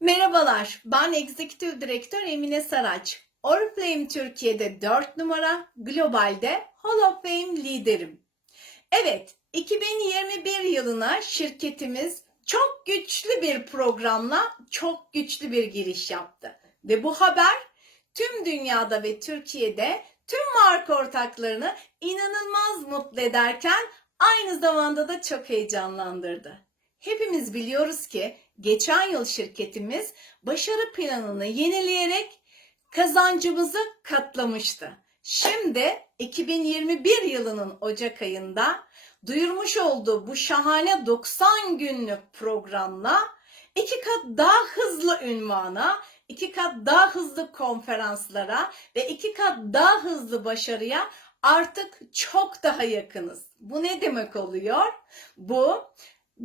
Merhabalar, ben Executive Direktör Emine Saraç. Oriflame Türkiye'de 4 numara, globalde Hall of Fame liderim. Evet, 2021 yılına şirketimiz çok güçlü bir programla çok güçlü bir giriş yaptı. Ve bu haber tüm dünyada ve Türkiye'de tüm marka ortaklarını inanılmaz mutlu ederken aynı zamanda da çok heyecanlandırdı. Hepimiz biliyoruz ki geçen yıl şirketimiz başarı planını yenileyerek kazancımızı katlamıştı. Şimdi 2021 yılının Ocak ayında duyurmuş olduğu bu şahane 90 günlük programla iki kat daha hızlı ünvana, iki kat daha hızlı konferanslara ve iki kat daha hızlı başarıya artık çok daha yakınız. Bu ne demek oluyor? Bu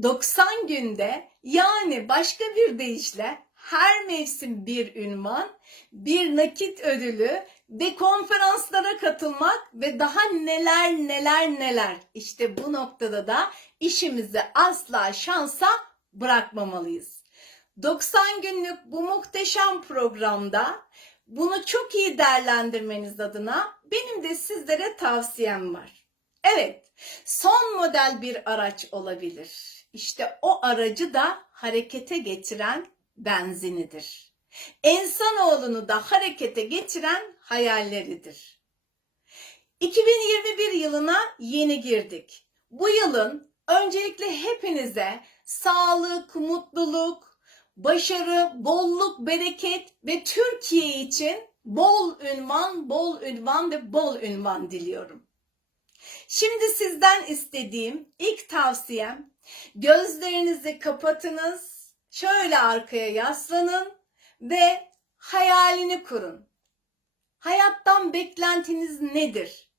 90 günde yani başka bir deyişle her mevsim bir ünvan, bir nakit ödülü ve konferanslara katılmak ve daha neler neler neler. İşte bu noktada da işimizi asla şansa bırakmamalıyız. 90 günlük bu muhteşem programda bunu çok iyi değerlendirmeniz adına benim de sizlere tavsiyem var. Evet, son model bir araç olabilir. İşte o aracı da harekete getiren benzinidir. İnsanoğlunu da harekete getiren hayalleridir. 2021 yılına yeni girdik. Bu yılın öncelikle hepinize sağlık, mutluluk, başarı, bolluk, bereket ve Türkiye için bol ünvan, bol ünvan ve bol ünvan diliyorum. Şimdi sizden istediğim ilk tavsiyem gözlerinizi kapatınız, şöyle arkaya yaslanın ve hayalini kurun. Hayattan beklentiniz nedir?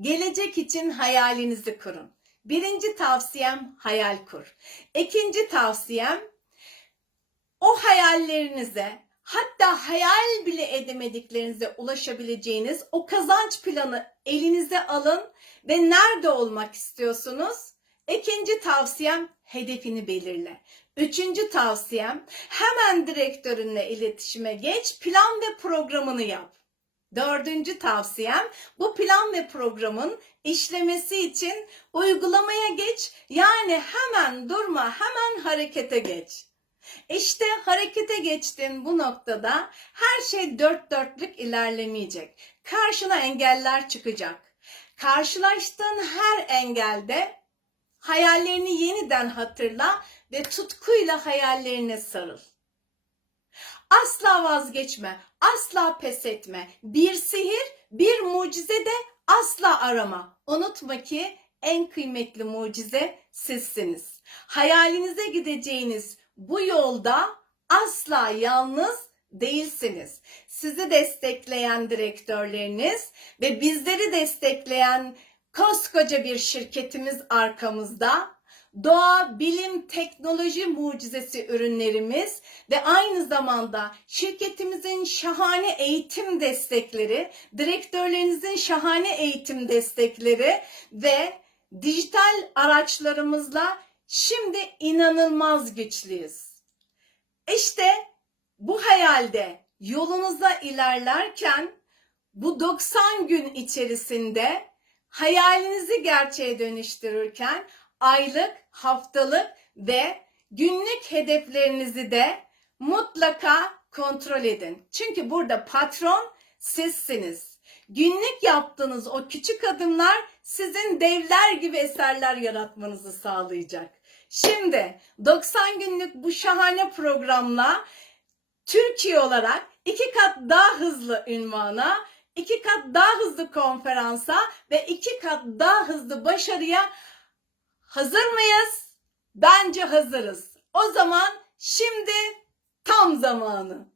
Gelecek için hayalinizi kurun. Birinci tavsiyem hayal kur. İkinci tavsiyem o hayallerinize hatta hayal bile edemediklerinize ulaşabileceğiniz o kazanç planı elinize alın ve nerede olmak istiyorsunuz? İkinci tavsiyem hedefini belirle. Üçüncü tavsiyem hemen direktörünle iletişime geç, plan ve programını yap. Dördüncü tavsiyem bu plan ve programın işlemesi için uygulamaya geç. Yani hemen durma, hemen harekete geç. İşte harekete geçtiğin bu noktada her şey dört dörtlük ilerlemeyecek. Karşına engeller çıkacak. Karşılaştığın her engelde hayallerini yeniden hatırla ve tutkuyla hayallerine sarıl. Asla vazgeçme, asla pes etme. Bir sihir, bir mucize de asla arama. Unutma ki en kıymetli mucize sizsiniz. Hayalinize gideceğiniz bu yolda asla yalnız değilsiniz. Sizi destekleyen direktörleriniz ve bizleri destekleyen koskoca bir şirketimiz arkamızda. Doğa, bilim, teknoloji mucizesi ürünlerimiz ve aynı zamanda şirketimizin şahane eğitim destekleri, direktörlerinizin şahane eğitim destekleri ve dijital araçlarımızla şimdi inanılmaz güçlüyüz. İşte bu hayalde yolunuza ilerlerken bu 90 gün içerisinde hayalinizi gerçeğe dönüştürürken aylık, haftalık ve günlük hedeflerinizi de mutlaka kontrol edin. Çünkü burada patron sizsiniz. Günlük yaptığınız o küçük adımlar sizin devler gibi eserler yaratmanızı sağlayacak. Şimdi 90 günlük bu şahane programla Türkiye olarak iki kat daha hızlı ünvana, iki kat daha hızlı konferansa ve iki kat daha hızlı başarıya hazır mıyız? Bence hazırız. O zaman şimdi tam zamanı.